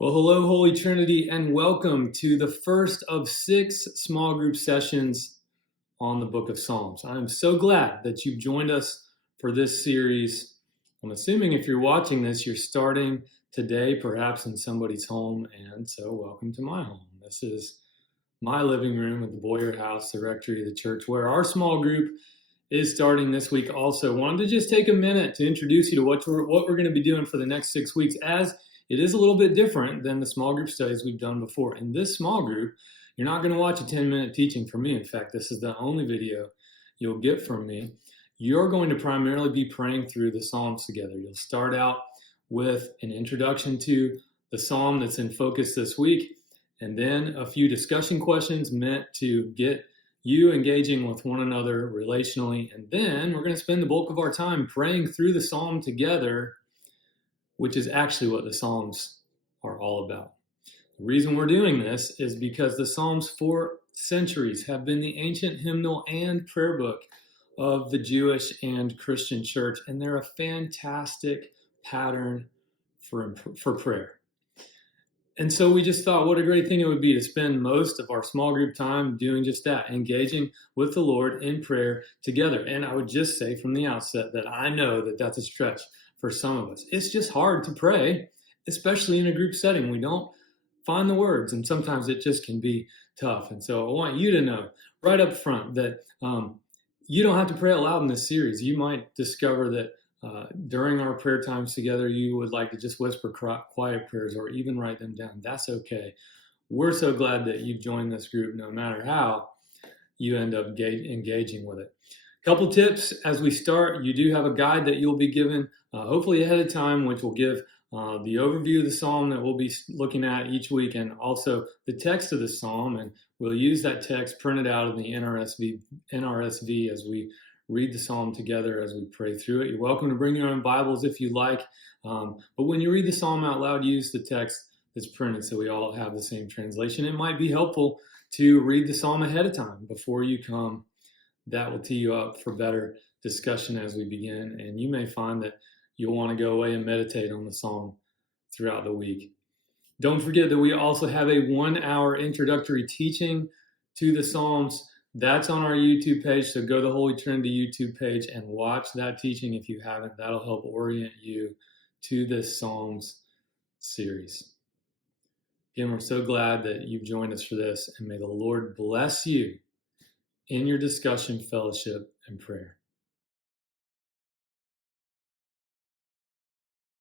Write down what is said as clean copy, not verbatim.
Well, hello, Holy Trinity, and welcome to the first of 6 small group sessions on the book of Psalms. I'm so glad that you've joined us for this series. I'm assuming if you're watching this, you're starting today, perhaps in somebody's home, and so welcome to my home. This is my living room at the Boyer House, the rectory of the church, where our small group is starting this week also. Wanted to just take a minute to introduce you to what we're going to be doing for the next 6 weeks, as it is a little bit different than the small group studies we've done before. In this small group, you're not going to watch a 10-minute teaching from me. In fact, this is the only video you'll get from me. You're going to primarily be praying through the Psalms together. You'll start out with an introduction to the Psalm that's in focus this week, and then a few discussion questions meant to get you engaging with one another relationally. And then we're going to spend the bulk of our time praying through the Psalm together, which is actually what the Psalms are all about. The reason we're doing this is because the Psalms for centuries have been the ancient hymnal and prayer book of the Jewish and Christian church, and they're a fantastic pattern for prayer. And so we just thought what a great thing it would be to spend most of our small group time doing just that, engaging with the Lord in prayer together. And I would just say from the outset that I know that that's a stretch for some of us. It's just hard to pray, especially in a group setting. We don't find the words, and sometimes it just can be tough. And so I want you to know right up front that you don't have to pray out loud in this series. You might discover that during our prayer times together, you would like to just whisper quiet prayers or even write them down. That's okay. We're so glad that you've joined this group, no matter how you end up engaging with it. A couple tips as we start. You do have a guide that you'll be given hopefully ahead of time, which will give the overview of the psalm that we'll be looking at each week, and also the text of the psalm. And we'll use that text printed out of the NRSV as we read the psalm together as we pray through it. You're welcome to bring your own Bibles if you like, but when you read the psalm out loud, use the text that's printed so we all have the same translation. It might be helpful to read the psalm ahead of time before you come. That will tee you up for better discussion as we begin, and you may find that you'll want to go away and meditate on the psalm throughout the week. Don't forget that we also have a 1-hour introductory teaching to the Psalms. That's on our YouTube page, so go to the Holy Trinity YouTube page and watch that teaching if you haven't. That'll help orient you to this Psalms series. Again, we're so glad that you've joined us for this, and may the Lord bless you in your discussion, fellowship, and prayer.